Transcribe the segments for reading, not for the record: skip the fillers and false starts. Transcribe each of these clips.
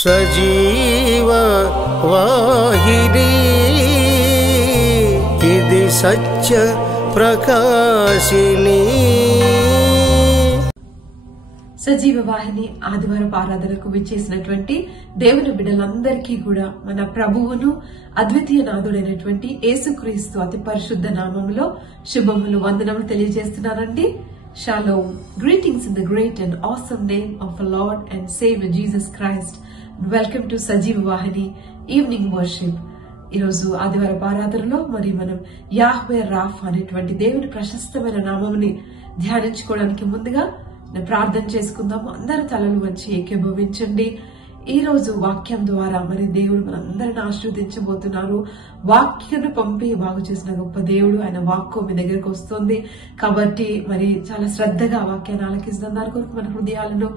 సజీవ వాహిని ఇది సత్య ప్రకాశిని. సజీవ వాహిని ఆదివారపు ఆరాధనకు విచ్చేసినటువంటి దేవుని బిడ్డలందరికీ కూడా మన ప్రభువును అద్వితీయ నాథుడైనటువంటి యేసుక్రీస్తు అతి పరిశుద్ధ నామములో శుభములు వందనములు తెలియజేస్తున్నానండి. Shalom. Greetings in the great and awesome name of our Lord and Savior Jesus Christ. Welcome to సజీవ వాహిని ఈవినింగ్ వర్షిప్. ఈరోజు ఆదివారపు ఆరాధనలో మరి మనం యాహ్వే రాఫా అనేటువంటి దేవుని ప్రశస్తమైన నామముని ధ్యానించుకోవడానికి ముందుగా ప్రార్థన చేసుకుందాము. అందరి తలలు వచ్చి ఏకీభవించండి. ఈ రోజు వాక్యం ద్వారా మరి దేవుడు మనందరిని ఆశీర్వదించబోతున్నారు. వాక్యాన్ని పంపి బాగు చేసిన గొప్ప దేవుడు. ఆయన వాక్కు మీ దగ్గరకు వస్తుంది కాబట్టి మరి చాలా శ్రద్ధగా వాక్యాన్ని ఆలకిస్తున్న దాని కొరకు మన హృదయాలను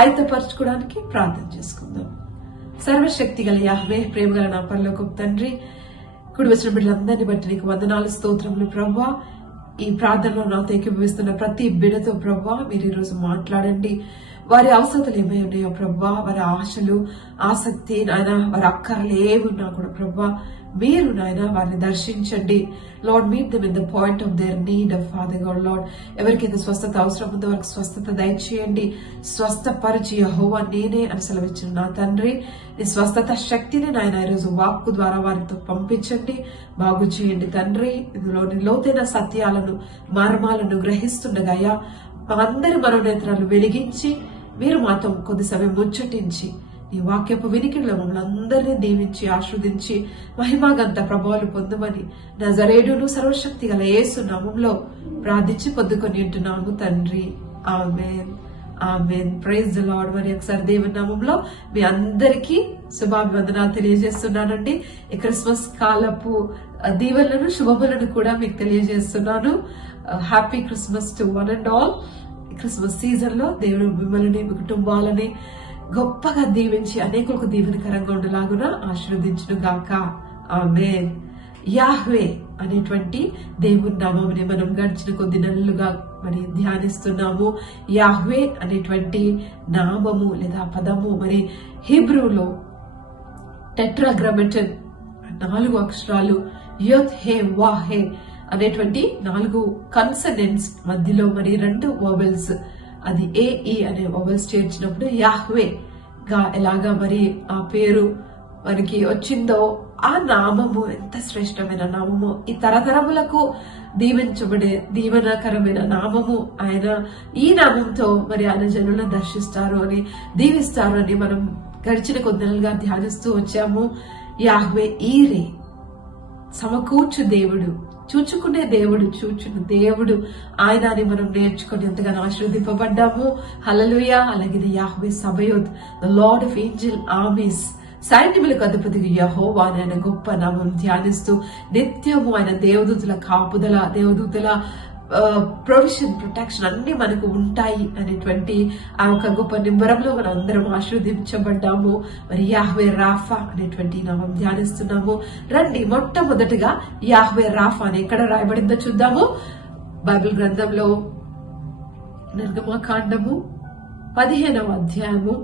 ఆయత్తపరచుకోవడానికి ప్రార్థన చేసుకుందాం. సర్వశక్తి గల యాహ్వే, ప్రేమ గల నా పరలోకపు తండ్రి, కుడి వచ్చిన బిడ్డలందరినీ బట్టి నీకు వందనాలు, స్తోత్రములు ప్రభువా. ఈ ప్రార్థనలో నాతో ఏకీభవిస్తున్న ప్రతి బిడ్డతో ప్రభువా మీరు ఈ రోజు మాట్లాడండి. వారి అవసరతలు ఏమై ఉన్నాయో ప్రభువా, వారి ఆశలు, ఆసక్తి నాయన, వారి అక్కర్లు ఏమున్నా కూడా ప్రభువా మీరు నాయన వారిని దర్శించండి. Lord, meet them in the point of their need of father God. Lord, ఎవరికైతే స్వస్థత అవసరం ఉందో వారికి స్వస్థత దయచేయండి. స్వస్థపరిచి యెహోవా నేనే అని సెలవిచ్చిన నా తండ్రి, నీ స్వస్థత శక్తిని నాయన ఈరోజు వాక్కు ద్వారా వారితో పంపించండి, బాగు చేయండి తండ్రి. ఇందులోని లోతైన సత్యాలను, మర్మాలను గ్రహిస్తుండగా అయ్యా మా అందరి మనోనేత్రాలు వెలిగించి మీరు మాతో కొద్ది సమయం ముచ్చటించి నీ వాక్యపు వినికిడిలో మమ్మల్ని అందరినీ దీవించి ఆశీర్వదించి మహిమాగంత ప్రభావాలు పొందమని నజరేయుడును సర్వశక్తి గల యేసు నామములో ప్రార్థించి పొందుకొని ఉంటున్నాము తండ్రి. ఆమేన్, ఆమేన్. Praise the Lord. మరి ఒకసారి దేవుని నామంలో మీ అందరికీ శుభాభివందనాలు తెలియజేస్తున్నానండి. ఈ క్రిస్మస్ కాలపు దీవెనలను, శుభములను కూడా మీకు తెలియజేస్తున్నాను. Happy Christmas to one and all. Christmas season లో దేవుడు మిమ్మల్ని, మీ కుటుంబాలని గొప్పగా దీవించి అనేకులకు దీవెనకరంగా ఉండేలాగున ఆశీర్వదించును గాక. ఆమేన్. యాహ్వే అనేటువంటి దేవుని నామముని మనం గడిచిన కొద్ది నెలలుగా మరి ధ్యానిస్తున్నాము. యాహ్వే అనేటువంటి నామము లేదా పదము మరి హీబ్రూలో టెట్రాగ్రామెటన్ 4 అక్షరాలు యోత్ హే వా హే అనేటువంటి 4 కన్సనెంట్స్ మధ్యలో మరి 2 వోవెల్స్, అది ఏఈ అనే వోవెల్స్ చేర్చినప్పుడు యాహ్వే గా ఎలాగా మరి ఆ పేరు మనకి వచ్చిందో, ఆ నామము ఎంత శ్రేష్టమైన నామము, ఈ తరతరములకు దీవించబడే దీవెనకరమైన నామము. ఆయన ఈ నామంతో మరి ఆయన జనులను దర్శిస్తారు అని, దీవిస్తారు అని మనం గడిచిన కొద్ది నెలలుగా ధ్యానిస్తూ వచ్చాము. యాహ్వే ఈరే, సమకూర్చు దేవుడు, చూచుకునే దేవుడు, చూచును దేవుడు ఆయన అని మనం నేర్చుకుని ఎంతగానో ఆశీర్వదింపబడ్డాము. హల్లెలూయా. అలాగే Yahweh Sabaoth, the Lord of angel armies, సైన్యములకు అధిపతిగా యెహోవా ఆయన గొప్ప నామం ధ్యానిస్తూ నిత్యము ఆయన దేవదూతల కాపుదల, దేవదూతల ప్రొవిజన్, ప్రొటెక్షన్ అన్ని మనకు ఉంటాయి అనేటువంటి ఆ ఒక గొప్ప నింబరంలో మనం అందరం ఆశీర్వదించబడ్డాము. మరి యాహ్వే రాఫా అనేటువంటి నామం ధ్యానిస్తున్నాము. రండి, మొట్టమొదటిగా యాహ్వే రాఫా అని ఎక్కడ రాయబడిందో చూద్దాము. బైబిల్ గ్రంథంలో నిర్గమకాండము 15వ అధ్యాయము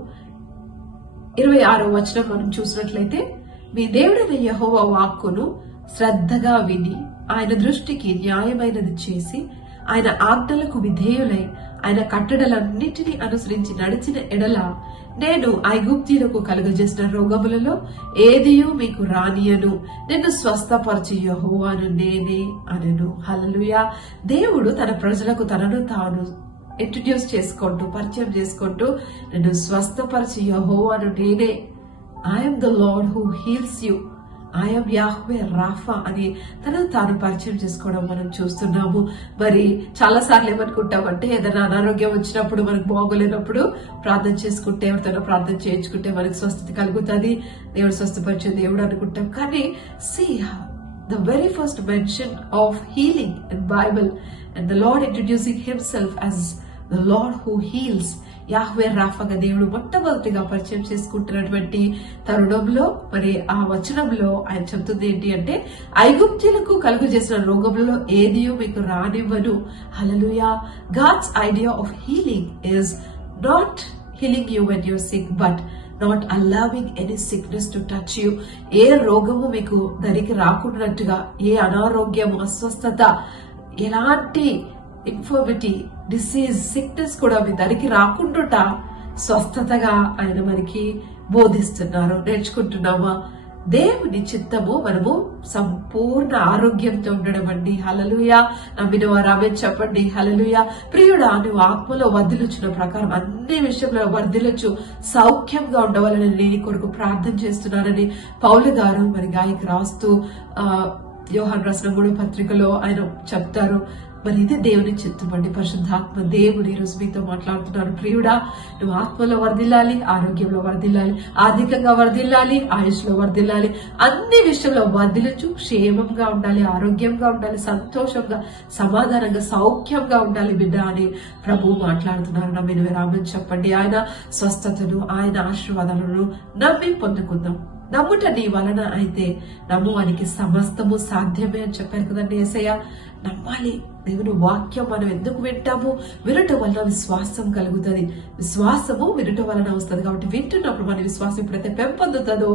26వ వచనం మనం చూసినట్లయితే, మీ దేవుడైన యెహోవా వాక్కును శ్రద్ధగా విని ఆయన దృష్టికి న్యాయమైనది చేసి ఆయన ఆజ్ఞలకు విధేయులై ఆయన కట్టడలన్నిటినీ అనుసరించి నడిచిన ఎడల నేను ఐగుప్తీయులకు కలుగజేసిన రోగములలో ఏదియూ మీకు రానియను, నిన్ను స్వస్థపరచి యెహోవాను నేనే అనెను. హల్లెలూయా. దేవుడు తన ప్రజలకు తనను తాను ఇంట్రడ్యూస్ చేసుకుంటూ, పరిచయం చేసుకుంటూ, నేను స్వస్థపరిచి యెహోవాను నేనే, I'm the lord who heels you, I'm Yahweh Rapha అని తనను తాను పరిచయం చేసుకోవడం మనం చూస్తున్నాము. మరి చాలా సార్లు ఏమనుకుంటామంటే, ఏదైనా అనారోగ్యం వచ్చినప్పుడు, మనకు బాగోలేనప్పుడు ప్రార్థన చేసుకుంటే, ఎవరితోనో ప్రార్థన చేయించుకుంటే మనకు స్వస్థత కలుగుతుంది, దేవుడు స్వస్థపరిచే దేవుడు అనుకుంటాం. కానీ see the very first mention of healing in Bible and the Lord introducing himself as the Lord who heals, Yahweh రాఫాగా దేవుడు మొట్టమొదటిగా పరిచయం చేసుకుంటున్నటువంటి తరుణంలో మరి ఆ వచనంలో ఆయన చెప్తుంది ఏంటి అంటే, ఐగుప్తీయులకు కలుగు చేసిన రోగంలో ఏదియో మీకు రానివ్వను. హల్లెలూయా. God's idea of healing is not healing you when you're sick, but not allowing any sickness to touch you. ఏ రోగము మీకు దరికి రాకున్నట్టుగా, ఏ అనారోగ్యము, అస్వస్థత, ఎలాంటి ఇన్ఫర్మిటీ, డిసీజ్, సిక్నెస్ కూడా మీ దరికి రాకుండా స్వస్థతగా ఆయన మనకి బోధిస్తున్నారు. నేర్చుకుంటున్నామా? దేవుని చిత్తము మనము సంపూర్ణ ఆరోగ్యంతో ఉండడం అండి. హల్లెలూయా. నమ్మిన వారు ఆమె చెప్పండి. హల్లెలూయా. ప్రియుడా, నువ్వు ఆత్మలో వర్ధిల్లుచున్న ప్రకారం అన్ని విషయంలో వర్ధిల్లొచ్చు, సౌఖ్యంగా ఉండవాలని నీ కొరకు ప్రార్థన చేస్తున్నానని పౌలు గారు మరి గాయకు రాస్తూ యోహాను రాసిన 3వ పత్రికలో ఆయన చెప్తారు. మరి ఇది దేవుని చిత్తం అండి. పరిశుద్ధాత్మ దేవుడు ఈ రోజు మీతో మాట్లాడుతున్నారు. ప్రియుడా, నువ్వు ఆత్మలో వర్ధిల్లాలి, ఆరోగ్యంలో వర్ధిల్లాలి, ఆర్థికంగా వర్ధిల్లాలి, ఆయుష్లో వర్ధిల్లాలి, అన్ని విషయంలో వర్ధిల్లుచు క్షేమంగా ఉండాలి, ఆరోగ్యంగా ఉండాలి, సంతోషంగా, సమాధానంగా, సౌఖ్యంగా ఉండాలి బిడ్డ అని ప్రభువు మాట్లాడుతున్నారు. నమ్మిన రామని చెప్పండి. ఆయన స్వస్థతను, ఆయన ఆశీర్వాదాలను నమ్మి పొందుకుందాం. నమ్ముట నీ వలన అయితే నమ్మువానికి సమస్తము సాధ్యమే అని చెప్పారు కదండి యేసయ్య. నమ్మాలి. దేవుని వాక్యం మనం ఎందుకు వింటాము? వినటం వలన విశ్వాసం కలుగుతుంది. విశ్వాసము వినటం వలన వస్తుంది. కాబట్టి వింటున్నప్పుడు మన విశ్వాసం ఎప్పుడైతే పెంపొందుతుందో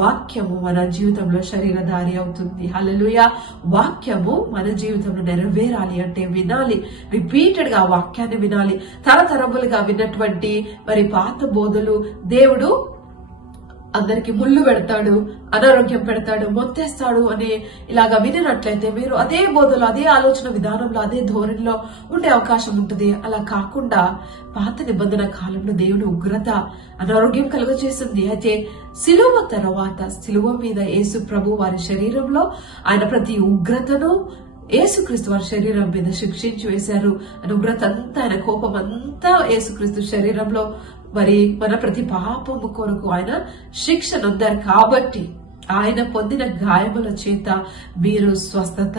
వాక్యము మన జీవితంలో శరీరధారి అవుతుంది. హల్లెలూయా. వాక్యము మన జీవితంలో నెరవేరాలి అంటే వినాలి, రిపీటెడ్ గా వాక్యాన్ని వినాలి. తరతరములుగా విన్నటువంటి మరి పాత బోధలు దేవుడు అందరికి ముళ్ళు పెడతాడు, అనారోగ్యం పెడతాడు, మొత్తేస్తాడు అని ఇలాగా వినినట్లయితే మీరు అదే బోధలో, అదే ఆలోచన విధానంలో, అదే ధోరణిలో ఉండే అవకాశం ఉంటుంది. అలా కాకుండా పాత నిబంధన కాలంలో దేవుని ఉగ్రత అనారోగ్యం కలుగజేసింది. అయితే సిలువ తర్వాత, సిలువ మీద యేసు ప్రభు వారి శరీరంలో ఆయన ప్రతి ఉగ్రతను యేసుక్రీస్తు వారి శరీరం మీద శిక్షించి వేశారు. ఆయన ఉగ్రత అంతా, ఆయన కోపం అంతా యేసుక్రీస్తు శరీరంలో మరి మన ప్రతి పాపము కొరకు ఆయన శిక్ష నొందారు. కాబట్టి ఆయన పొందిన గాయముల చేత మీరు స్వస్థత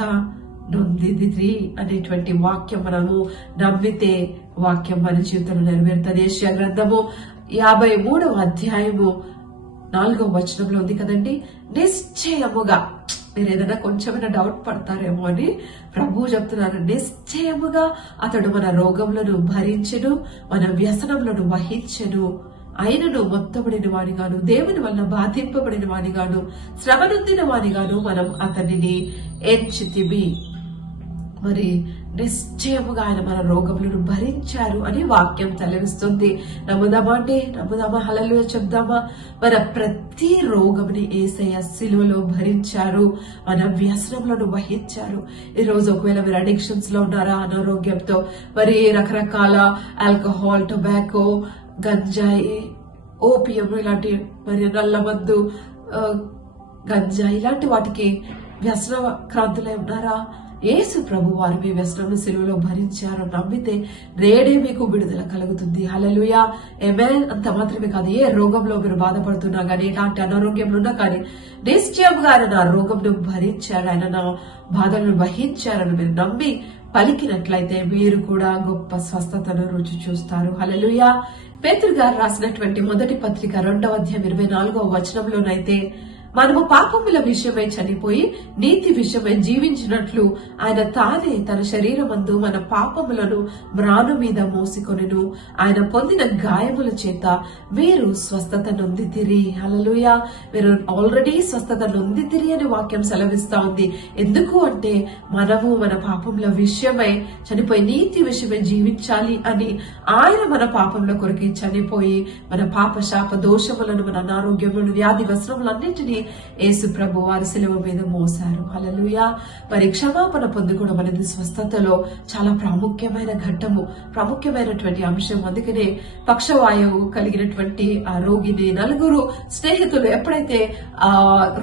నొందిదిరి అనేటువంటి వాక్యం మనము నమ్మితే వాక్యం మన జీవితంలో నెరవేరుతుంది. యెషయా గ్రంథము 53వ అధ్యాయము 4వ వచనంలో ఉంది కదండి. నిశ్చయముగా, మీరు ఏదైనా కొంచెమైనా డౌట్ పడతారేమో అని ప్రభు చెప్తున్నారు. నిశ్చయముగా అతడు మన రోగములను భరించెను, మన వ్యసనములను వహించెను. ఆయనను మొత్తబడిన వాడిగాను, దేవుని వలన బాధింపబడిన వాడిగాను, శ్రమనొందిన వాడిగాను మనం అతనిని ఎంచితిమి. మరి నిశ్చయముగా ఆయన మన రోగములను భరించారు అని వాక్యం తెలియస్తుంది. నమ్ముదామా అండి? నమ్ముదామా? హల్లెలూయా చెప్దామా? మన ప్రతి రోగముని యేసయ్య సిలువలో భరించారు, మన వ్యసనములను వహించారు. ఈ రోజు ఒకవేళ మీరు అడిక్షన్స్ లో ఉన్నారా, అనారోగ్యంతో, మరి రకరకాల ఆల్కహాల్, టొబాకో, గంజాయి, ఓపియం ఇలాంటి, మరి నల్లమందు, గంజాయి ఇలాంటి వాటికి వ్యసన క్రాంతులై ఉన్నారా? యేసు ప్రభు వారు మీ వ్యసనమును సిలువలో భరించారు. నమ్మితే నేడే మీకు విడుదల కలుగుతుంది. హల్లెలూయా. ఆమేన్. అంత మాత్రమే కాదు, ఏ రోగంలో మీరు బాధపడుతున్నా గానీ, ఎలాంటి అనారోగ్యంలో ఉన్నా కానీ నిశ్చయంగా ఆయన నా రోగంను భరించాడు, ఆయన నా బాధలను వహించారని మీరు నమ్మి పలికినట్లయితే మీరు కూడా గొప్ప స్వస్థతను రుచి చూస్తారు. హల్లెలూయా. పేతురు గారు రాసినటువంటి మొదటి పత్రిక 2వ అధ్యాయం 24వ వచనంలోనైతే మనము పాపముల విషయమై చనిపోయి నీతి విషయమై జీవించినట్లు ఆయన తానే తన శరీరమందు మన పాపములను మ్రాను మీద మోసికొనెను. ఆయన పొందిన గాయముల చేత మీరు స్వస్థత నొందితిరి. హల్లెలూయా. మీరు ఆల్రెడీ స్వస్థత నొందితిరి అని వాక్యం సెలవిస్తా ఉంది. ఎందుకు అంటే మనము మన పాపముల విషయమై చనిపోయి నీతి విషయమై జీవించాలి అని ఆయన మన పాపముల కొరకే చనిపోయి మన పాప శాప దోషములను, మన అనారోగ్యములను, వ్యాధి వస్త్రములన్నింటినీ యేసు ప్రభు వారి శిలువ మీద మోసారు. హల్లెలూయా. మరి క్షమాపణ పొందుకోవడం అనేది స్వస్థతలో చాలా ప్రాముఖ్యమైన ఘట్టము, ప్రాముఖ్యమైనటువంటి అంశం. అందుకనే పక్షవాయువు కలిగినటువంటి ఆ రోగిని 4 స్నేహితులు ఎప్పుడైతే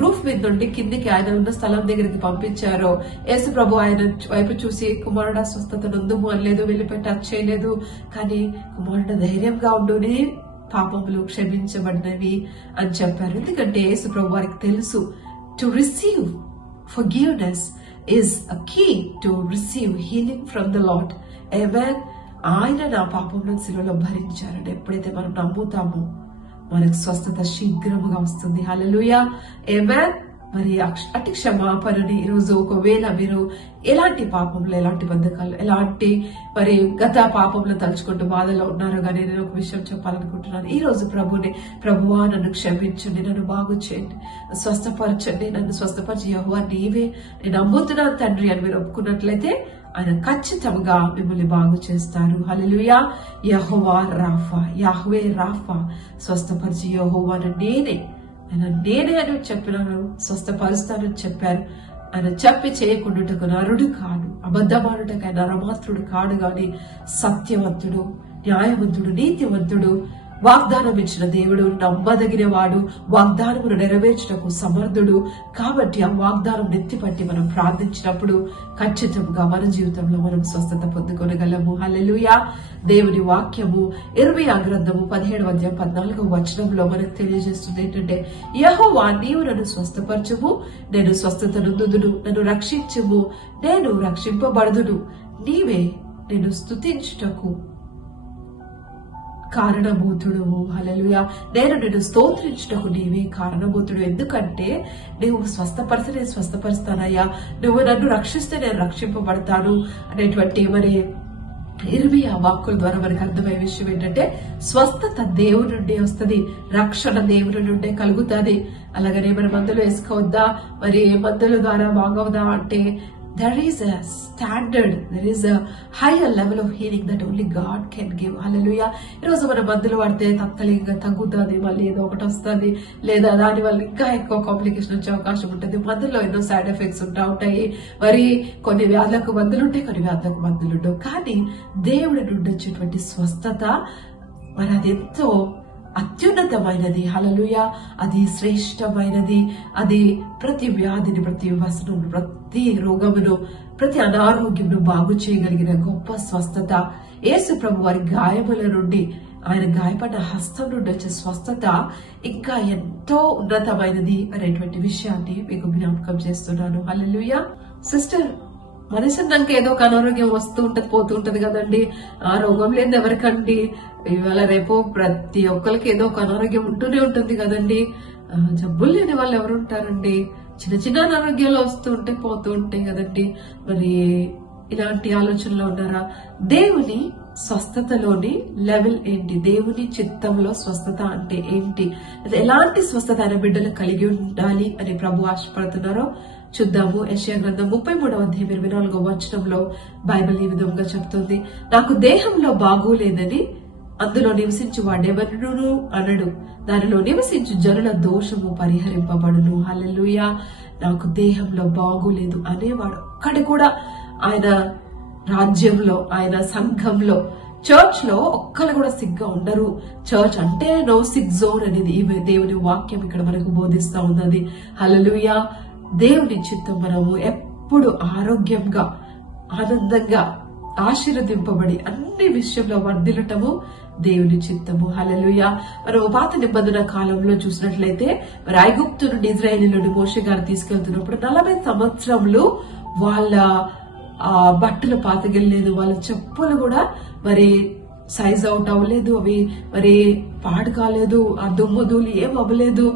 రూఫ్ మీద నుండి కిందికి ఆయన ఉన్న స్థలం దగ్గరికి పంపించారో యేసు ప్రభు ఆయన వైపు చూసి, కుమారుడా స్వస్థత నొందుము అనలేదు, వెళ్ళిపోయి టచ్ చేయలేదు. కానీ కుమారుడు ధైర్యంగా ఉండుని, పాపములు క్షమించబడినవి అని చెప్పారు. ఎందుకంటే యేసు ప్రభు వారికి తెలుసు, to receive forgiveness is a key to receive healing from the Lord. ఆమేన్. ఆయన నా పాపములను సిలువలో భరించారని ఎప్పుడైతే మనం నమ్ముతామో మనకు స్వస్థత శీఘ్రముగా వస్తుంది. హల్లెలూయా. ఆమేన్. మరి అట్టి క్షమాపణని ఈరోజు ఒకవేళ మీరు ఎలాంటి పాపంలో, ఎలాంటి బంధకాలు, ఎలాంటి మరి గత పాపంలో తలుచుకుంటూ బాధలో ఉన్నారో కానీ నేను ఒక విషయం చెప్పాలనుకుంటున్నాను. ఈ రోజు ప్రభువా నన్ను క్షమించండి, నన్ను బాగు చేయండి, స్వస్థపరచండి, నన్ను స్వస్థపరిచి యెహోవా నీవే నేను నమ్ముతున్నాను తండ్రి అని మీరు ఒప్పుకున్నట్లయితే ఆయన ఖచ్చితంగా మిమ్మల్ని బాగు చేస్తారు. హల్లెలూయా. యెహోవా రాఫా, యాహ్వే రాఫా, స్వస్థపరిచి యెహోవా నేనే అని చెప్పినాను, స్వస్థపరుస్తానని చెప్పారు. ఆయన చెప్పి చేయకుండాటకు నరుడు కాడు, అబద్ధమాడుటకు ఆయన నరమాత్రుడు కాడు గాని సత్యవంతుడు, న్యాయవంతుడు, నీతివంతుడు, వాగ్దానం ఇచ్చిన దేవుడు, నమ్మదగిన వాడు, వాగ్దానమును నెరవేర్చుటకు సమర్థుడు. కాబట్టి ఆ వాగ్దానం నెత్తిపట్టి మనం ప్రార్థించినప్పుడు ఖచ్చితంగా మన జీవితంలో మనం స్వస్థత పొందుకోగలము. హల్లెలూయా. దేవుని వాక్యము ఇర్మియా గ్రంథము 17వ అధ్యాయం 14వ వచనంలో మనకు తెలియజేస్తుంది ఏంటంటే, యెహోవా నీవు నన్ను స్వస్థపరచుము, నేను స్వస్థతనందుదును, నన్ను రక్షించుము, నేను రక్షింపబడుదును, నీవే నేను స్తుతించుటకు కారణభూతుడు. హల్లెలూయా. నేను నిన్ను స్తోత్రించుటకు నీవే కారణభూతుడు. ఎందుకంటే నువ్వు స్వస్థపరిస్తే నేను స్వస్థపరుస్తానయ్యా, నువ్వు నన్ను రక్షిస్తే నేను రక్షింపబడతాను అనేటువంటి మరి ఇర్మియా వాక్కుల ద్వారా మనకు అర్థమయ్యే విషయం ఏంటంటే, స్వస్థత దేవుని నుండి వస్తుంది, రక్షణ దేవుని నుండే కలుగుతుంది. అలాగనే మన మందులు వేసుకోవద్దా, మరి మందుల ద్వారా బాగవదా అంటే there is a standard, there is a higher level of healing that only God can give. Hallelujah. ఈరోజు మన మందులు వాడితే తత్కాలికంగా తగ్గుతుంది, మళ్ళీ ఏదో ఒకటి వస్తుంది, లేదా దాని వల్ల ఇంకా ఎక్కువ కాంప్లికేషన్ వచ్చే అవకాశం ఉంటుంది. మందుల్లో ఎన్నో సైడ్ ఎఫెక్ట్స్ ఉంటాయి. మరి కొన్ని వ్యాధులకు మందులు ఉంటాయి, కొన్ని వ్యాధులకు మందులు ఉండవు. కానీ దేవుడి నుండి వచ్చేటువంటి స్వస్థత మరి అది ఎంతో అత్యున్నతమైనది. హల్లెలూయా. అది శ్రేష్టమైనది. అది ప్రతి వ్యాధిని, ప్రతి వ్యసనం, ప్రతి రోగమును, ప్రతి అనారోగ్యమును బాగు చేయగలిగిన గొప్ప స్వస్థత. యేసు ప్రభు వారి గాయముల నుండి, ఆయన గాయపడ్డ హస్తం నుండి వచ్చే స్వస్థత ఇంకా ఎంతో ఉన్నతమైనది అనేటువంటి విషయాన్ని మీకు జ్ఞాపకం చేస్తున్నాను. హల్లెలూయా. సిస్టర్, మనిషి అన్నాక ఏదో ఒక అనారోగ్యం వస్తూ ఉంటది, పోతూ ఉంటది కదండి. ఆ రోగం లేదు ఎవరికండి, ఇవాళ రేపు ప్రతి ఒక్కరికి ఏదో ఒక అనారోగ్యం ఉంటూనే ఉంటుంది కదండి. జబ్బులు లేని వాళ్ళు ఎవరు ఉంటారండి? చిన్న చిన్న అనారోగ్యాలు వస్తూ ఉంటే పోతూ ఉంటాయి కదండి. మరి ఇలాంటి ఆలోచనలో ఉన్నారా? దేవుని స్వస్థతలోని లెవెల్ ఏంటి? దేవుని చిత్తంలో స్వస్థత అంటే ఏంటి? ఎలాంటి స్వస్థత ఆయన బిడ్డలు కలిగి ఉండాలి అని ప్రభు ఆశపడుతున్నారో చూద్దాము. యెషయా గ్రంథం 33వ అధ్యాయం 24వ వచనంలో బైబిల్ ఈ విధంగా చెప్తుంది, నాకు దేహంలో బాగోలేదని అందులో నివసించు వాడెవరును అనడు, దానిలో నివసించు జనుల దోషము పరిహరింపబడును. హల్లెలూయా. నాకు దేహంలో బాగోలేదు అనేవాడు ఒక్కడి కూడా ఆయన రాజ్యంలో, ఆయన సంఘంలో, చర్చ్ లో ఒక్కరు కూడా సిగ్గా ఉండరు. చర్చ్ అంటే నో సిక్ జోన్ అనేది దేవుని వాక్యం ఇక్కడ మనకు బోధిస్తా ఉన్నది. హల్లెలూయా. దేవుని చిత్తం మనము ఎప్పుడు ఆరోగ్యంగా, ఆనందంగా, ఆశీర్వదింపబడి అన్ని విషయంలో వర్ధిల్లటము దేవుని చిత్తము. హల్లెలూయా. మనము పాత నిబంధన కాలంలో చూసినట్లయితే మరి ఐగుప్తు నుండి ఇజ్రాయేలీయులను మోషే గారు తీసుకెళ్తున్నప్పుడు 40 సంవత్సరములు వాళ్ళ బట్టలు పాతగెళ్ళలేదు, వాళ్ళ చెప్పులు కూడా మరి సైజ్ అవుట్ అవ్వలేదు, అవి మరి పాడు కాలేదు, ఆ దుమ్ముదూలు ఏం అవ్వలేదు,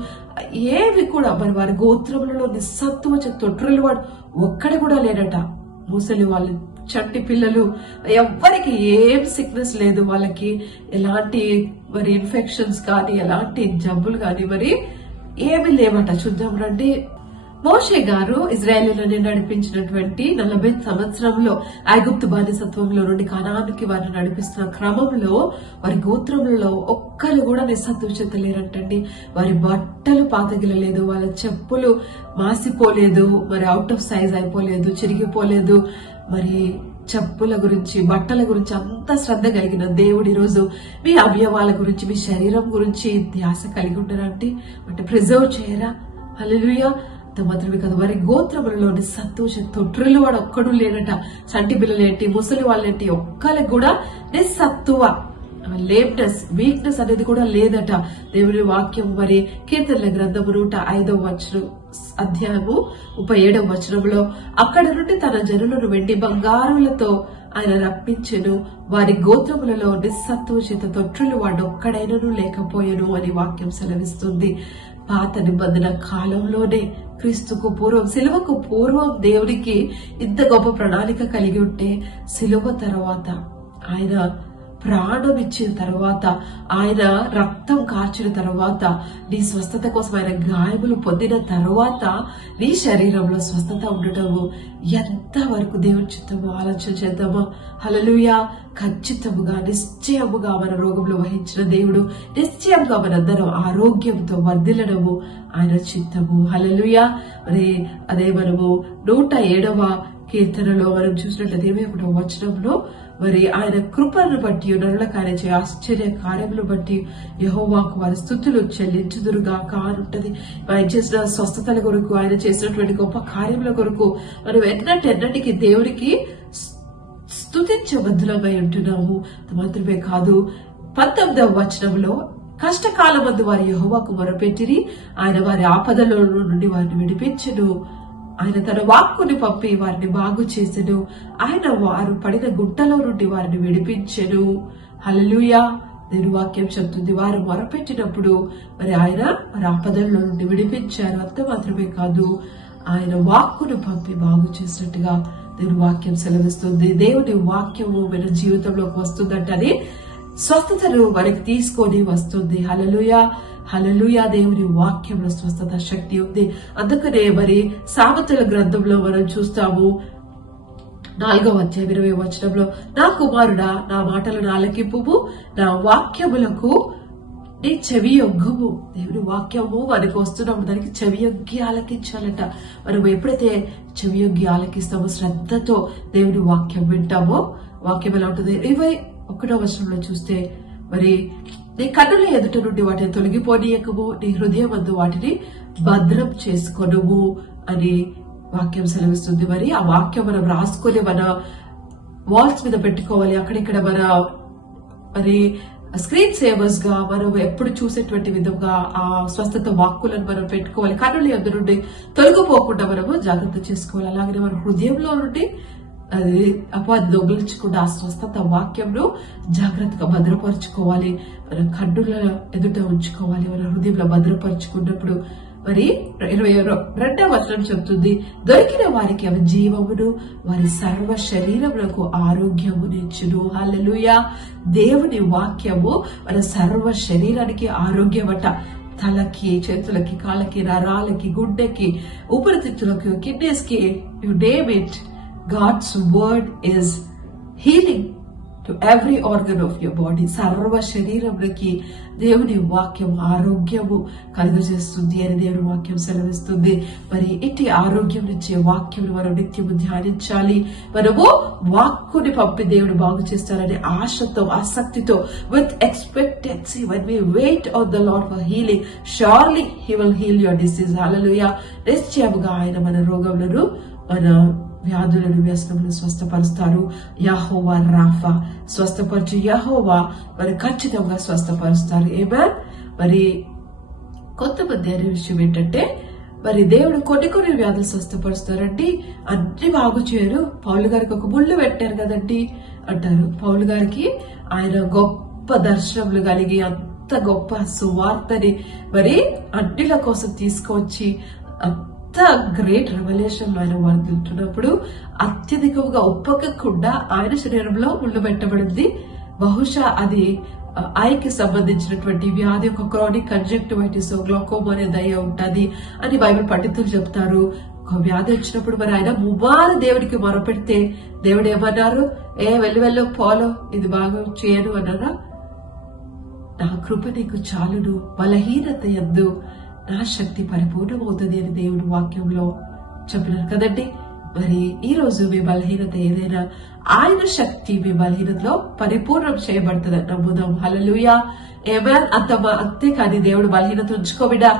ఏవి కూడా. మరి వారి గోత్రములలో నిస్సత్తువ తొట్రులు వాడు ఒక్కడి కూడా లేడట. ముసలి వాళ్ళు, చంటి పిల్లలు, ఎవ్వరికి ఏం సిక్నెస్ లేదు, వాళ్ళకి ఎలాంటి మరి ఇన్ఫెక్షన్స్ కానీ ఎలాంటి జబ్బులు కానీ మరి ఏమి లేవట. చూద్దాం రండి. మోషే గారు ఇజ్రాయేలీయులను నడిపించినటువంటి 40 సంవత్సరంలో ఐగుప్తు బానిసత్వంలో నుండి కనానుకి వారిని నడిపిస్తున్న క్రమంలో వారి గోత్రములలో ఒక్కరు కూడా నిస్సత్తువత లేరంటండి. వారి బట్టలు పాతగిలలేదు, వాళ్ళ చెప్పులు మాసిపోలేదు, మరి అవుట్ ఆఫ్ సైజ్ అయిపోలేదు, చిరిగిపోలేదు. మరి చెప్పుల గురించి, బట్టల గురించి అంత శ్రద్ధ కలిగిన దేవుడు ఈరోజు మీ అవయవాల గురించి, మీ శరీరం గురించి ధ్యాస కలిగి ఉంటారంటే అంటే ప్రిజర్వ్ చేయరా? హల్లెలూయా. మాత్రమే కదా, వారి గోత్రములలోని సంతోష తొట్రులు వాడు ఒక్కడు లేడట. చంటి పిల్లలేంటి, ముసలి వాళ్ళేంటి, ఒక్కరికి కూడా నిస్సత్తువ, లేమ్నెస్, వీక్నెస్ అనేది కూడా లేదట. దేవుని వాక్యం మరి కీర్తనల గ్రంథము 105వ అధ్యాయము 37వ వచనంలో, అక్కడ నుండి తన జనులను వెండి బంగారులతో ఆయన రప్పించెను, వారి గోత్రములలో నిస్సత్తువ చేత తొట్రులు వాడొక్కడైనను లేకపోయెను అని వాక్యం సెలవిస్తుంది. పాత నిబంధన కాలంలోనే క్రీస్తుకు పూర్వం, సిలువకు పూర్వం దేవునికి ఇంత గొప్ప ప్రణాళిక కలిగి ఉంటే, సిలువ తర్వాత ఆయన ప్రాణం ఇచ్చిన తర్వాత, ఆయన రక్తం కార్చిన తర్వాత, నీ స్వస్థత కోసం ఆయన గాయములు పొందిన తర్వాత నీ శరీరంలో స్వస్థత ఉండటము ఎంతవరకు దేవుని చిత్తము ఆలోచన చేద్దామా? హల్లెలూయా. ఖచ్చితముగా నిశ్చయముగా మన రోగంలో వహించిన దేవుడు నిశ్చయంగా మనందరం ఆరోగ్యంతో వర్ధిల్లడము ఆయన చిత్తము. హల్లెలూయా. మరి అదే మనము 107వ కీర్తనలో మనం చూసినట్లయితే 21వ వచనంలో, మరి ఆయన కృపను బట్టి నరులకు ఆయన చే ఆశ్చర్య కార్యములు బట్టి యెహోవాకు వారి స్తుతులు చెల్లించుదురుగాక అని ఉంటది. ఆయన చేసిన స్వస్థతల కొరకు, ఆయన చేసినటువంటి గొప్ప కార్యముల కొరకు మనం ఎన్నటికి దేవునికి స్తుతించబద్ధులమై ఉంటున్నాము. మాత్రమే కాదు, 19వ వచనంలో, కష్టకాలమందు వారి యెహోవాకు మొరపెట్టిరి, ఆయన వారి ఆపదల నుండి వారిని విడిపించెను. ఆయన తన వాక్కుని పంపి వారిని బాగు చేసెను. ఆయన వారు పడిన గుట్టలో నుండి వారిని విడిపించెను. హల్లెలూయా. దేవుని వాక్యం చెప్తుంది, వారు మొరపెట్టినప్పుడు మరి ఆయన వారి ఆపదల నుండి విడిపించారు. అంత మాత్రమే కాదు, ఆయన వాక్కును పంపి బాగు చేసినట్టుగా దేవుని వాక్యం సెలవిస్తుంది. దేవుని వాక్యము మన జీవితంలోకి వస్తుందంటే స్వస్థతను మనకి తీసుకొని వస్తుంది. హల్లెలూయా. హల్లెలూయా. దేవుని వాక్యంలో స్వస్థత శక్తి ఉంది. అందుకనే మరి సామెతల గ్రంథంలో మనం చూస్తాము, 4వ అధ్యాయం 20వ వచనంలో, నా కుమారుడా నా మాటలను ఆలకింపుము, నా వాక్యములకు నీ చెవి యొగ్గుము. దేవుని వాక్యము మనకి వస్తున్నాము, దానికి చెవి యొగ్గి ఆలకించాలట. మనం ఎప్పుడైతే చెవి యొగ్గి ఆలకిస్తామో, శ్రద్ధతో దేవుని వాక్యం వింటామో, వాక్యం ఎలా ఉంటుంది? 21వ వచనంలో చూస్తే, మరి నీ కన్నుల ఎదుట నుండి వాటిని తొలగిపోనీయకము, నీ హృదయమందు వాటిని భద్రం చేసుకొనుము అని వాక్యం సెలవిస్తుంది. మరి ఆ వాక్యం మనం రాసుకొని మన వాల్స్ మీద పెట్టుకోవాలి. అక్కడిక్కడ మన మరి స్క్రీన్ సేవర్స్ గా మనం ఎప్పుడు చూసేటువంటి విధంగా ఆ స్వస్థత వాక్కులను మనం పెట్టుకోవాలి. కన్నుల ఎదుట నుండి తొలగిపోకుండా మనము జాగ్రత్త చేసుకోవాలి. అలాగే మన హృదయంలో నుండి అది అపాధి దొంగిలించకుండా ఆ స్వస్థత వాక్యంను జాగ్రత్తగా భద్రపరచుకోవాలి. మన కన్నుల ఎదుట ఉంచుకోవాలి, మన హృదయంలో భద్రపరచుకున్నప్పుడు. మరి 22వ వచనం చెప్తుంది, దొరికిన వారికి అవి జీవమును, వారి సర్వ శరీరములకు ఆరోగ్యమునిచ్చును. హల్లెలూయా. దేవుని వాక్యము మన సర్వ శరీరానికి ఆరోగ్యమట. తలకి, చేతులకి, కాళ్ళకి, నరాలకి, గుండెకి, ఊపిరితిత్తులకి, కిడ్నీస్ కి, you name it, God's word is healing to every organ of your body. సర్వ శరీరములకి దేవుని వాక్యం ఆరోగ్యము కలుగజేస్తుంది అని దేవుని వాక్యం సెలవిస్తుంది. మరి ఇట్టి ఆరోగ్యం ఇచ్చే వాక్యం మనం నిత్యము ధ్యానించాలి. మనము వాక్కుని పంపి దేవుడు బాగు చేస్తారనే ఆశతో, ఆసక్తితో, with expectancy, when we wait on the Lord for healing, surely he will heal your disease. Hallelujah. నిశ్చయముగా ఆయన మన రోగములను, మన వ్యాధులను, వ్యసనములను స్వస్థపరుస్తారు. యెహోవా రాఫా, స్వస్థపరచు యెహోవా మరి ఖచ్చితంగా స్వస్థపరుస్తారు. ఆమేన్. మరి కొంతమంది అనే విషయం ఏంటంటే, మరి దేవుడు కొన్ని వ్యాధులు స్వస్థపరుస్తారండి, అన్ని బాగు చేయరు. పౌలు గారికి ఒక ముళ్ళు పెట్టారు కదండి అంటారు. పౌలు గారికి ఆయన గొప్ప దర్శనములు కలిగి అంత గొప్ప సువార్తని మరి అన్నిల కోసం తీసుకొచ్చి గ్రేట్ రెవల్యూషన్ ఆయన వర్ధిల్లుతున్నప్పుడు అత్యధికంగా ఒప్పకుండా ఆయన శరీరంలో ముళ్ళు పెట్టబడింది. బహుశా అది ఐకి సంబంధించినటువంటి వ్యాధి, ఒక క్రానిక్ కంజంక్టివైటిస్, గ్లోకోమా అనే దయ ఉంటది అని బైబిల్ పండితులు చెప్తారు. ఒక వ్యాధి వచ్చినప్పుడు మరి ఆయన ముబారు దేవుడికి మొరపెడితే దేవుడు ఏమన్నారు? వెళ్ళు పోలో, ఇది బాగా చేయను అన్నారా? నా కృప నీకు చాలును, బలహీనత యందు నా శక్తి పరిపూర్ణమవుతుంది అని దేవుడి వాక్యంలో చెప్పినారు కదండి. మరి ఈ రోజు మీ బలహీనత ఏదైనా ఆయన శక్తి మీ బలహీనతలో పరిపూర్ణం చేయబడుతుంది నమ్ముదాం. హల్లెలూయా. ఆమేన్. అంతేకాని దేవుడు బలహీనత ఉంచుకోబిడ్డా,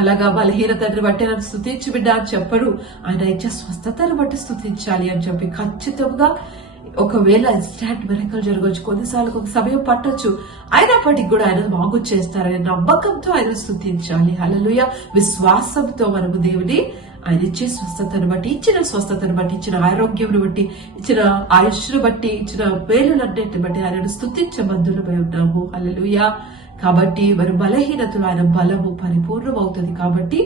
అలాగా బలహీనతను బట్టి నన్ను స్తుతించి బిడ్డా అని చెప్పడు. ఆయన ఇచ్చే స్వస్థతను బట్టి స్తుతించాలి అని చెప్పి ఖచ్చితంగా ఒకవేళ ఇన్స్టాంట్ మిరకల్ జరగవచ్చు, కొన్నిసార్లు ఒక సమయం పట్టొచ్చు, అయినప్పటికీ కూడా ఆయన బాగు చేస్తారనే నమ్మకంతో ఆయన స్తుతించాలి. హల్లెలూయా. విశ్వాసంతో మనము దేవుని ఆయన ఇచ్చే స్వస్థతను బట్టి, ఇచ్చిన స్వస్థతను బట్టి, ఇచ్చిన ఆరోగ్యం బట్టి, ఇచ్చిన ఆయుష్ను బట్టి, ఇచ్చిన మేలులన్నిటిని బట్టి ఆయనను స్తుతించబద్ధులమై ఉన్నాము. హల్లెలూయా. కాబట్టి మరి బలహీనతలో ఆయన బలము పరిపూర్ణం అవుతుంది. కాబట్టి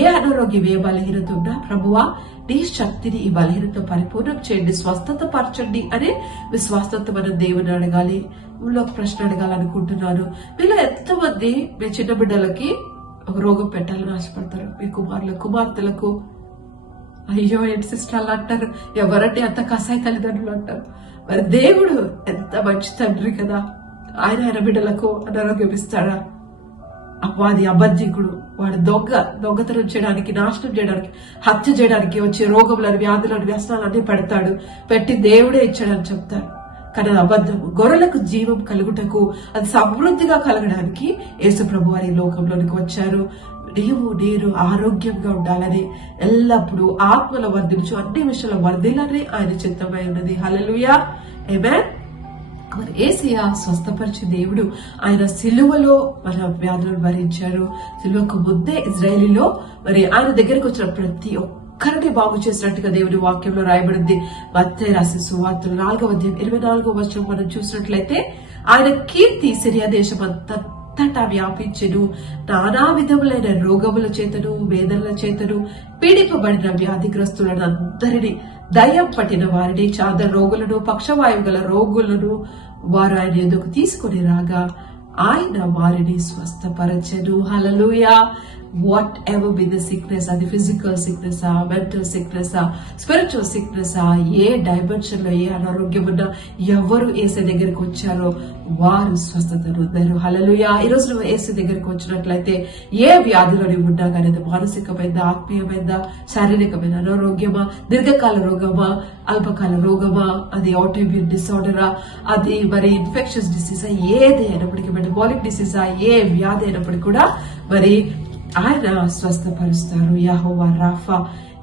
ఏ అనారోగ్యం ఏ బలహీనత ఉన్నా ప్రభువా నీ శక్తిని ఈ బలహీనత పరిపూర్ణం చేయండి, స్వస్థత పరచండి అనే విశ్వాసంతో మనం దేవుని అడగాలి. ఒక ప్రశ్న అడగాలనుకుంటున్నాను. మీలో ఎంతమంది మీ చిన్న బిడ్డలకి ఒక రోగం పెట్టాలని ఆశపడతారు? మీ కుమార్తెలకు అయ్యో ఏంటి సిస్టర్ అలా అంటారు, ఎవరంటే అంత కసాయి తల్లిదండ్రులు అంటారు. మరి దేవుడు ఎంత మంచి తండ్రి కదా, ఆయన బిడ్డలకు అనారోగ్యం ఇస్తాడా? అపవాది అబద్ధికుడు, వాడు దొంగతనం చేయడానికి, నాశనం చేయడానికి, హత్య చేయడానికి వచ్చే రోగములను, వ్యాధులను, వ్యసనాలు అన్ని పెడతాడు. పెట్టి దేవుడే ఇచ్చాడని చెప్తారు. కానీ అది అబద్ధము. గొర్రెలకు జీవం కలుగుటకు, అది సమృద్ధిగా కలగడానికి యేసు ప్రభు వారి లోకంలోనికి వచ్చారు. నేను ఆరోగ్యంగా ఉండాలని, ఎల్లప్పుడూ ఆత్మల వర్ధించు, అన్ని విషయాల వర్ధిల్లని ఆయన చిత్తమై ఉన్నది. హల్లెలూయా, ఆమేన్. మరి యేసయ్య స్వస్థపరిచే దేవుడు. ఆయన సిలువలో మన వ్యాధులను భరించారు. సిలువకు ముందే ఇజ్రాయేలీలో మరి ఆయన దగ్గరికి వచ్చిన ప్రతి ఒక్కరిని బాగు చేసినట్టుగా దేవుడి వాక్యంలో రాయబడింది. మత్తయి రాసిన సువార్తలు 4వ అధ్యాయం 24వ వచనం మనం చూసినట్లయితే, ఆయన కీర్తి సిరియా దేశం అంతటా వ్యాపించెను. నానా విధములైన రోగముల చేతను, వేదనల చేతను పీడింపబడిన వ్యాధిగ్రస్తులను అందరినీ, దయ్యం పట్టిన వారిని, చాద రోగులను, పక్షవాయువు గల రోగులను వారు ఆయన ఎదుగు తీసుకుని రాగా ఆయన వారిని స్వస్థపరచెను. హల్లెలూయా. Whatever be the sickness, అది physical sickness, mental sickness, spiritual sickness, ఏ డైమెన్షన్ లో ఏ అనారోగ్యం ఉన్నా ఎవరు యేసు దగ్గరికి వచ్చారో వారు స్వస్థత పొందారు. హల్లెలూయా. ఈ రోజు నువ్వు యేసు దగ్గరికి వచ్చినట్లయితే ఏ వ్యాధులు ఉన్నా కానీ, అది మానసికమైన, ఆత్మీయమైన, శారీరకమైన అనారోగ్యమా, దీర్ఘకాల రోగమా, అల్పకాల రోగమా, అది ఆటోఇమ్యూన్ డిసార్డరా, అది మరి ఇన్ఫెక్షన్స్ డిసీజా, ఏది అయినప్పటికీ, మెటబాలిక్ డిసీజా, ఏ వ్యాధి అయినప్పటికీ కూడా మరి ఆయన స్వస్థపరుస్తారు. యెహోవా రాఫా,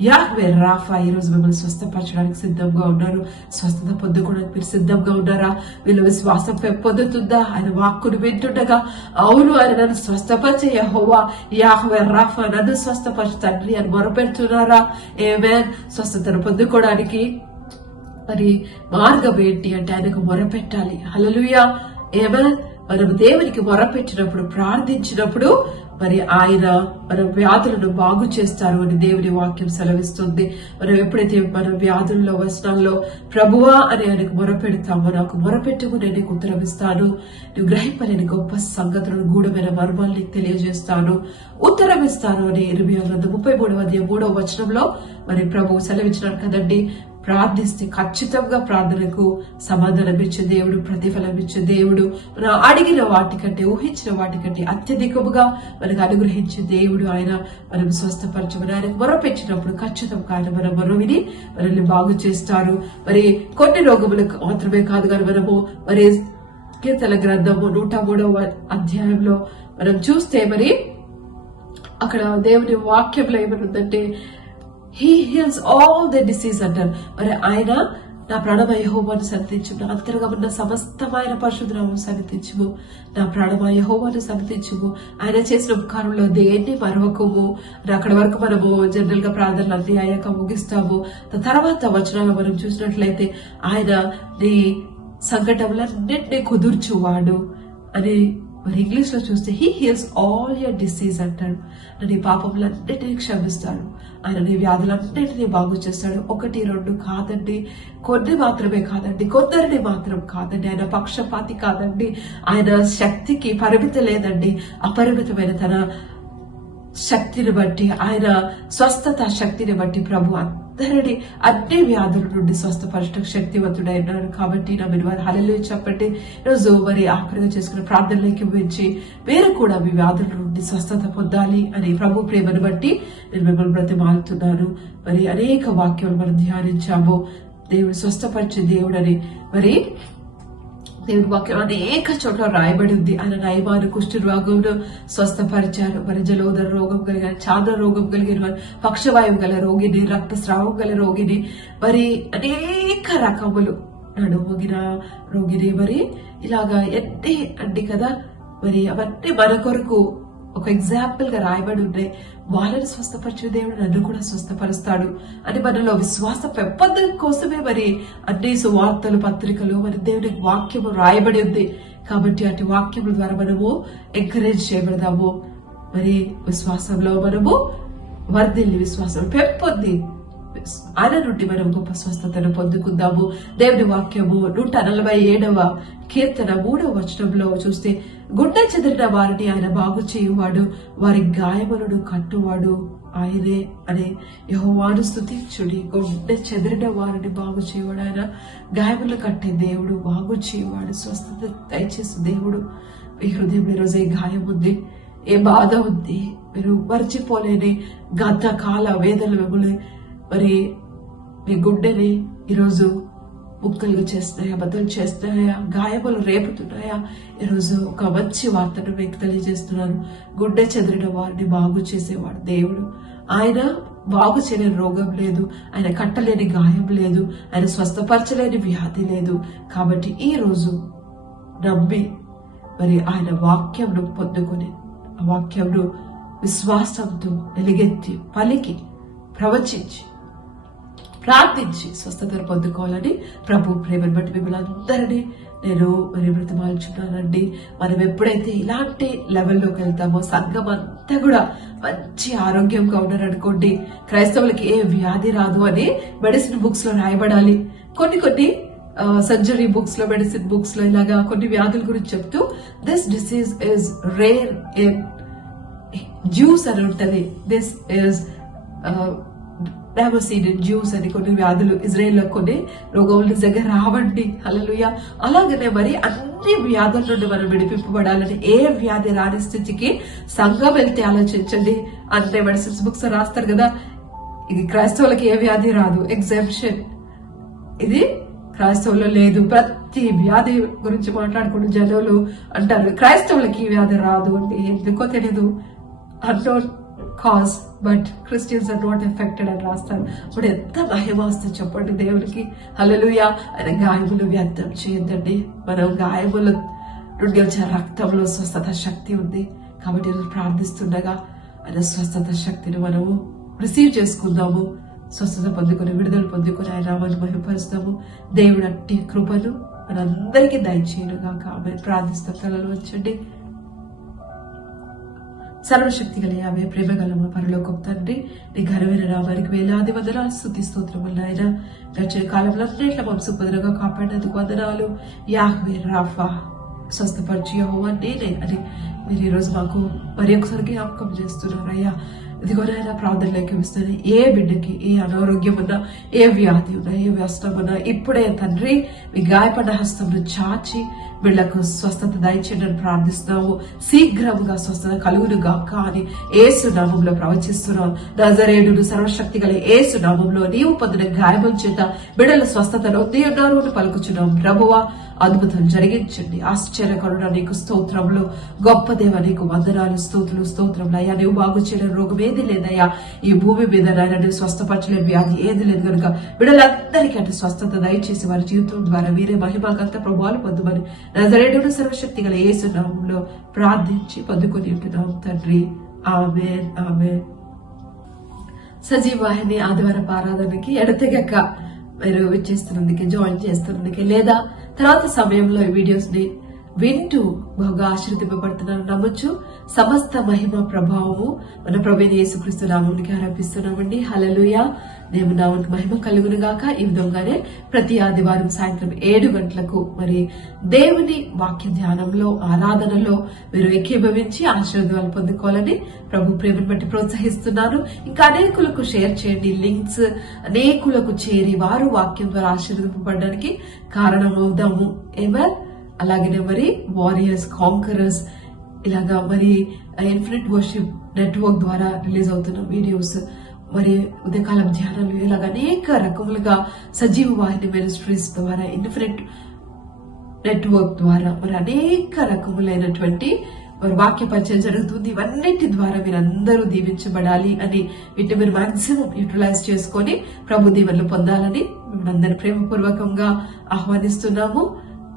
యాహ్వే రాఫా ఈ రోజు మిమ్మల్ని స్వస్థపరచడానికి సిద్ధంగా ఉన్నారు. స్వస్థత పొందుకోవడానికి మీరు సిద్ధంగా ఉన్నారా? వీళ్ళ విశ్వాసం పొందుతుందా? ఆయన వాక్కును వింటుండగా, అవును ఆయన నన్ను స్వస్థపరిచే యెహోవా యాహ్వే రాఫా, నన్ను స్వస్థపరచు తండ్రి అని మొరపెడుతున్నారా? ఆమేన్. స్వస్థతను పొందుకోవడానికి మరి మార్గం ఏంటి అంటే ఆయనకు మొరపెట్టాలి. హల్లెలూయా, ఆమేన్. మనం దేవునికి మొరపెట్టినప్పుడు, ప్రార్థించినప్పుడు మరి ఆయన మన వ్యాధులను బాగు చేస్తారు అని దేవుని వాక్యం సెలవిస్తుంది. మనం ఎప్పుడైతే మన వ్యాధుల్లో, వచనాల్లో ప్రభువా అని ఆయనకు మొరపెడతామో, నాకు మొరపెట్టుకు నేను నీకు ఉత్తరం ఇస్తాను, నువ్వు గ్రహింపలేని గొప్ప సంగతులను, గూఢమైన మర్మాలు నీకు తెలియజేస్తాను, ఉత్తరం ఇస్తాను అని ఇర్మియా గ్రంథం 33వ అధ్యాయం 3వ వచనంలో మరి ప్రభువు సెలవిచ్చినారు కదండి. ప్రార్థిస్తే ఖచ్చితంగా ప్రార్థనకు సమాధానం ఇచ్చే దేవుడు, ప్రతిఫలం ఇచ్చే దేవుడు, మనం అడిగిన వాటికంటే, ఊహించిన వాటికంటే అత్యధికముగా మనకు అనుగ్రహించే దేవుడు ఆయన. మనం స్వస్థపరచమని ఆయనకు మొరపెట్టినప్పుడు ఖచ్చితంగా ఆయన మన మొర విని మనల్ని బాగు చేస్తారు. మరి కొన్ని రోగములకు మాత్రమే కాదు కానీ మనము మరి కీర్తన గ్రంథము 103వ అధ్యాయంలో మనం చూస్తే మరి అక్కడ దేవుని వాక్యంలో ఏమనుందంటే, he heals all the disease అంటారు. మరి ఆయన నా ప్రాణమ యెహోవాను సన్నిధించుము, నా అంతరంగమున్న సమస్తమైన పరిశుద్ధనామమును సన్నిధించుము, నా ప్రాణమ యెహోవాను సన్నిధించుము, ఆయన చేసిన ఉపకారంలో దేన్ని మరవకుము. అక్కడ వరకు మనము జనరల్ గా ప్రార్థనలు అన్ని అయ్యాక ముగిస్తాము. తర్వాత వచనాలు మనం చూసినట్లయితే, ఆయన నీ సంకటములన్నింటినీ కుదుర్చువాడు అని మరి ఇంగ్లీష్ లో చూస్తే he heals all your disease అంటాడు. నీ పాపములన్నింటినీ క్షమిస్తాడు, ఆయన నీ వ్యాధులన్నింటినీ బాగు చేస్తాడు. 1, 2 కాదండి, కొన్ని మాత్రమే కాదండి, కొందరిని మాత్రం కాదండి. ఆయన పక్షపాతి కాదండి. ఆయన శక్తికి పరిమితి లేదండి. అపరిమితమైన తన శక్తిని బట్టి, ఆయన స్వస్థత శక్తిని బట్టి ప్రభు అందరినీ అన్ని వ్యాధుల నుండి స్వస్థపరచడానికి శక్తివంతుడైనాడు. కాబట్టి నా మీరు వారు హల్లెలూయా చెప్పండి. ఈరోజు మరి ఆఖరిగా చేసుకున్న ప్రార్థనలోకి వచ్చి మీరు కూడా మీ వ్యాధుల నుండి స్వస్థత పొందాలి అని ప్రభు ప్రేమను బట్టి నేను మిమ్మల్ని బ్రతిమాలుతున్నాను. మరి అనేక వాక్యాలు మనం ధ్యానించాము. దేవుడు స్వస్థపరిచే దేవుడని మరి దేవుడి వాక్యం అనేక చోట్ల రాయబడి ఉంది. ఆయన నయమాను కుష్ఠ రోగంను స్వస్థపరిచారు. మరి జలోదర రోగం కలిగిన, చాంద్ర రోగం కలిగిన వారు, పక్షవాయువు గల రోగిని, రక్తస్రావం గల రోగిని, మరి అనేక రకములు, నడుమొగిన రోగిని, మరి ఇలాగా ఎన్ని అండి కదా. మరి అవన్నీ మన కొరకు ఒక ఎగ్జాంపుల్ గా రాయబడి ఉన్నాయి. వాళ్ళని స్వస్థపరిచే దేవుడు నన్ను కూడా స్వస్థపరుస్తాడు అని మనలో విశ్వాస పెంపొందడం కోసమే మరి అన్ని సువార్తలు, పత్రికలు, మరి దేవుని వాక్యము రాయబడి ఉంది. కాబట్టి అటు వాక్యముల ద్వారా మనము ఎంకరేజ్ చేయబడదాము. మరి విశ్వాసంలో మనము వర్ధిల్లి, విశ్వాసం పెంపొంది ఆయన నుండి మనం గొప్ప స్వస్థతను పొందుకుందాము. దేవుని వాక్యము 147వ కీర్తన 3వ వచనంలో చూస్తే, గుండె చెదిరిన వారిని ఆయన బాగు చేయువాడు, వారి గాయములను కట్టువాడు ఆయనే అనే యెహోవాను స్తుతించుడి. గుండె చెదిరిన వారిని బాగు చేయవాడు ఆయన, గాయములు కట్టే దేవుడు, బాగు చేయవాడు, స్వస్థత దయచేసి దేవుడు. మీ హృదయంలో ఈరోజు ఏ గాయం ఉంది, ఏ బాధ ఉంది, మీరు మర్చిపోలేని గత కాల వేదనలు మిమ్మల్ని మరి మీ గుండెని ఈరోజు ముక్కలుగా చేస్తున్నాయా, బద్దలు చేస్తున్నాయా, గాయములు రేపుతున్నాయా? ఈరోజు ఒక మంచి వార్తను మీకు తెలియజేస్తున్నాను. గుండె చెదిరిన వారిని బాగు చేసేవాడు దేవుడు. ఆయన బాగు చేయలేని రోగం లేదు, ఆయన కట్టలేని గాయం లేదు, ఆయన స్వస్థపరచలేని వ్యాధి లేదు. కాబట్టి ఈ రోజు నమ్మి మరి ఆయన వాక్యంను పొందుకొని, ఆ వాక్యంను విశ్వాసంతో ఎలుగెత్తి పలికి ప్రవచించి ప్రార్థించి స్వస్థతను పొందుకోవాలని ప్రభు ప్రేమను బట్టి మిమ్మల్ని అందరినీ నేను మరి బ్రతిమాల్చున్నానండి. మనం ఎప్పుడైతే ఇలాంటి లెవెల్లోకి వెళ్తామో సంఘం అంతా కూడా మంచి ఆరోగ్యంగా ఉన్నారనుకోండి, క్రైస్తవులకి ఏ వ్యాధి రాదు అని మెడిసిన్ బుక్స్ లో రాయబడాలి. కొన్ని సర్జరీ బుక్స్ లో, మెడిసిన్ బుక్స్ లో ఇలాగా కొన్ని వ్యాధుల గురించి చెప్తూ this disease is rare in juice అని ఉంటది, దిస్ ఇస్ జ్యూస్ అని కొన్ని వ్యాధులు ఇజ్రాయెల్లో కొన్ని రోగములు నిజంగా రావండి. హల్లెలూయా. అలాగనే మరి అన్ని వ్యాధుల నుండి మనం విడిపింపబడాలని, ఏ వ్యాధి రాని స్థితికి సంఘం వెళ్తే ఆలోచించండి. అంటే మెడిసిన్స్ బుక్స్ రాస్తారు కదా, ఇది క్రైస్తవులకి ఏ వ్యాధి రాదు, ఎగ్జామ్షన్ ఇది క్రైస్తవులో లేదు. ప్రతి వ్యాధి గురించి మాట్లాడుకుంటూ జనులు అంటారు క్రైస్తవులకి ఈ వ్యాధి రాదు అంటే ఎందుకో తెలియదు, unknown cause, but Christians are not affected అని రాస్తారు. ఇప్పుడు ఎంత మహిమ వస్తుంది చెప్పండి దేవునికి. హల్లెలూయా. ఆయన గాయములు వ్యర్థం చేయొద్దండి. మనం గాయముల నుండి వచ్చే రక్తంలో స్వస్థత శక్తి ఉంది. కాబట్టి ప్రార్థిస్తుండగా ఆయన స్వస్థత శక్తిని మనము రిసీవ్ చేసుకుందాము. స్వస్థత పొందుకొని, విడుదల పొందుకొని ఆయన నామాన్ని మహిమపరుస్తాము. దేవుడు అట్టి కృపను మనందరికీ దయచేయనుగా ఆమె ప్రార్థిస్తాం. తలలో వచ్చండి. సర్వశక్తి గల యావే ప్రేమ గల మా పరలోకపు తండ్రి, నీ ఘనమైన నామానికి వేలాది వందనాలు, స్తుతి స్తోత్రములు నాయన. గడిచిన కాలంలో అన్నిట్ల మాంసం కుదరగా కాపాడినందుకు వందనాలు. యాహ్వే రాఫా, స్వస్థపరిచి యెహోవా నేనే అని మీరు ఈరోజు మాకు మరి ఒకసారి జ్ఞాపకం చేస్తున్నారు అయ్యా. ఇదిగోనైనా ప్రార్థనలోకి వస్తుంది. ఏ బిడ్డకి ఏ అనారోగ్యం ఉన్నా, ఏ వ్యాధి ఉన్నా, ఏ వ్యస్తం ఉన్నా ఇప్పుడే తండ్రి మీ గాయపడ్డ హస్తంను చాచి వీళ్లకు స్వస్థత దయచేయని ప్రార్థిస్తున్నాము. శీఘ్రముగా స్వస్థత కలుగునుగా కానీ యేసు నామంలో ప్రవచిస్తున్నాం. నజరేయుడు సర్వశక్తి గల యేసు నామంలో నీవు పొందిన గాయముల చేత బిడ్డల స్వస్థతను ఉన్నారు పలుకుచున్నాం. ప్రభువా, అద్భుతం జరిగించండి. ఆశ్చర్యకరుడా నీకు స్తోత్రములు. గొప్ప దేవ నీకు వందనాలు, స్తోత్రములు అయ్యా. నీవు బాగు చేయలేని రోగం ఏది లేదయ్యా ఈ భూమి మీద. నాయన నువ్వు స్వస్థపరచలేని వ్యాధి ఏది లేదు కనుక బిడ్డలందరికీ అంటే స్వస్థత దయచేసి వారి జీవితం ద్వారా వీరే మహిమాకంత ప్రభావాలు పొందుమని నజరేయుడు సర్వశక్తి గల యేసు నామములో ప్రార్థించి పొందుకొని ఉంటున్నాం తండ్రి. ఆమేన్, ఆమేన్. సజీవ వాహిని ఆదివారపు ఆరాధనకి ఎడతెగక మీరు విచ్చేస్తున్నందుకే, జాయిన్ చేస్తున్నందుకే, లేదా తర్వాత సమయంలో ఈ వీడియోస్ ని వింటూ బాగా ఆశీర్వదింపబడుతున్నాను నమ్మొచ్చు. సమస్త మహిమ ప్రభావము మన ప్రభువైన యేసుక్రీస్తు నామమునికి ఆరోపిస్తున్నామండి. హల్లెలూయా. దేవుని నామమునికి మహిమ కలుగును గాక. ఈ విధంగానే ప్రతి ఆదివారం సాయంత్రం 7 గంటలకు మరి దేవుని వాక్య ధ్యానంలో, ఆరాధనలో మీరు ఏకీభవించి ఆశీర్వాదాలు పొందుకోవాలని ప్రభు ప్రేమను బట్టి ప్రోత్సహిస్తున్నాను. ఇంకా అనేకులకు షేర్ చేయండి. లింక్స్ అనేకులకు చేరి వారు వాక్యం ద్వారా ఆశీర్వదింపబడడానికి కారణమవుదాము. ఏమన్. అలాగే మరి వారియర్స్, కాంకరర్స్ ఇలాగా మరి ఇన్ఫినిట్ వర్షిప్ నెట్వర్క్ ద్వారా రిలీజ్ అవుతున్న వీడియోస్, మరి ఉదయకాలం ధ్యానాలు, ఇలాగ అనేక రకములుగా సజీవ వాహిని మినిస్ట్రీస్ ద్వారా, ఇన్ఫినిట్ నెట్వర్క్ ద్వారా మరి అనేక రకములైనటువంటి మరి వాక్య పరిచయం జరుగుతుంది. ఇవన్నిటి ద్వారా మీరందరూ దీవించబడాలి అని వీటిని మీరు మాక్సిమం యూటిలైజ్ చేసుకొని ప్రభు దీవెనలు పొందాలని మిమ్మల్ని అందరి ప్రేమపూర్వకంగా ఆహ్వానిస్తున్నాము.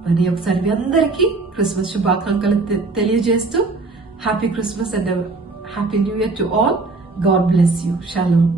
మరి ఒకసారి మీ అందరికీ క్రిస్మస్ శుభాకాంక్షలు తెలియజేస్తూ happy Christmas and happy new year to all. God bless you. Shalom.